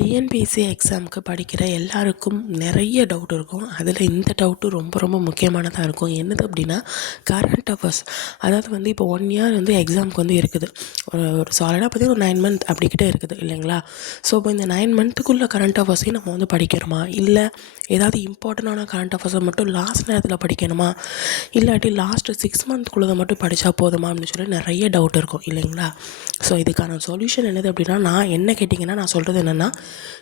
TNPSC எக்ஸாமுக்கு படிக்கிற எல்லாருக்கும் நிறைய டவுட் இருக்கும். அதில் இந்த டவுட்டு ரொம்ப ரொம்ப முக்கியமானதாக இருக்கும். என்னது அப்படின்னா கரண்ட் அஃபேர்ஸ். அதாவது வந்து இப்போ 1 இயர் வந்து எக்ஸாமுக்கு வந்து இருக்குது. ஒரு சாலிடாக பார்த்தீங்கன்னா ஒரு 9 மந்த் அப்படிக்கிட்ட இருக்குது இல்லைங்களா? ஸோ இப்போ இந்த 9 மந்த்துக்குள்ளே கரண்ட் அஃபேர்ஸையும் நம்ம வந்து படிக்கிறோமா, இல்லை ஏதாவது இம்பார்ட்டண்டான கரண்ட் அஃபேர்ஸை மட்டும் லாஸ்ட் நேரத்தில் படிக்கணுமா, இல்லாட்டி லாஸ்ட்டு 6 மந்த்க்குள்ளதை மட்டும் படித்தா போதுமா அப்படின்னு சொல்லி நிறைய டவுட் இருக்கும் இல்லைங்களா? ஸோ இதுக்கான சொல்யூஷன் என்னது அப்படின்னா, நான் என்ன கேட்டிங்கன்னா நான் சொல்கிறது என்னென்னா,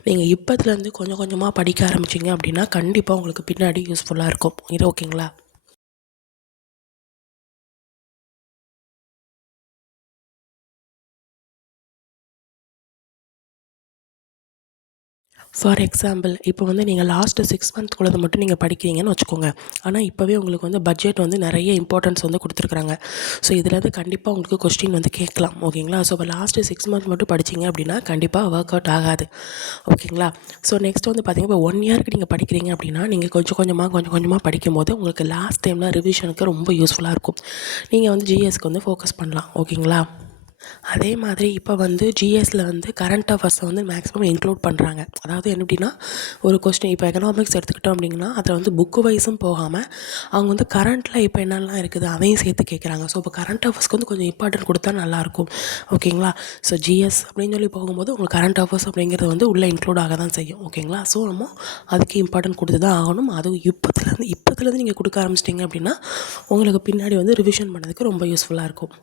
நீங்கள் இப்போத்துலேருந்து கொஞ்சம் கொஞ்சமாக படிக்க ஆரம்பிச்சிங்க அப்படின்னா கண்டிப்பாக உங்களுக்கு பின்னாடி யூஸ்ஃபுல்லாக இருக்கும். இது ஓகேங்களா? ஃபார் எக்ஸாம்பிள் இப்போ வந்து நீங்கள் லாஸ்ட்டு 6 மந்த்குள்ளதை மட்டும் நீங்கள் படிக்கிறீங்கன்னு வச்சுக்கோங்க. ஆனால் இப்போவே உங்களுக்கு வந்து பட்ஜெட் வந்து நிறைய இம்பார்ட்டன்ஸ் வந்து கொடுத்துருக்குறாங்க. ஸோ இதுலேருந்து கண்டிப்பாக உங்களுக்கு கொஸ்டின் வந்து கேட்கலாம். ஓகேங்களா? ஸோ இப்போ லாஸ்ட்டு 6 மந்த் மட்டும் படிச்சிங்க அப்படின்னா கண்டிப்பாக ஒர்க் அவுட் ஆகாது. ஓகேங்களா? ஸோ நெக்ஸ்ட் வந்து பார்த்திங்கன்னா, இப்போ 1 இயருக்கு நீங்கள் படிக்கிறீங்க அப்படின்னா நீங்கள் கொஞ்சம் கொஞ்சமாக படிக்கும்போது உங்களுக்கு லாஸ்ட் டைமில் ரிவிஷனுக்கு ரொம்ப யூஸ்ஃபுல்லாக இருக்கும். நீங்கள் வந்து ஜிஎஸ்க்கு வந்து ஃபோக்கஸ் பண்ணலாம். ஓகேங்களா? அதே மாதிரி இப்போ வந்து ஜிஎஸ்சில் வந்து கரண்ட் அஃபேர்ஸை வந்து மேக்ஸிமம் இன்க்ளூட் பண்ணுறாங்க. அதாவது என்ன அப்படின்னா, ஒரு கொஸ்டின் இப்போ எக்கனாமிக்ஸ் எடுத்துக்கிட்டோம் அப்படின்னா அதில் வந்து புக்கு வைஸும் போகாமல் அவங்க வந்து கரண்ட்டில் இப்போ என்னெல்லாம் இருக்குது அதையும் சேர்த்து கேட்குறாங்க. ஸோ இப்போ கரண்ட் அஃபேர்ஸ்க்கு வந்து கொஞ்சம் இம்பார்ட்டன்ட் கொடுத்தா நல்லாயிருக்கும். ஓகேங்களா? ஸோ ஜிஎஸ் அப்படின்னு சொல்லி போகும்போது உங்களுக்கு கரண்ட் அஃபேர்ஸ் அப்படிங்கிறது வந்து உள்ளே இன்க்ளூட் ஆக தான் செய்யும். ஓகேங்களா? ஸோ நம்ம அதுக்கு இம்பார்ட்டன்ட் கொடுத்து தான் ஆகணும். அதுவும் இப்போத்துலேருந்து நீங்கள் கொடுக்க ஆரம்பிச்சிட்டிங்க அப்படின்னா உங்களுக்கு பின்னாடி வந்து ரிவிஷன் பண்ணதுக்கு ரொம்ப யூஸ்ஃபுல்லாக இருக்கும்.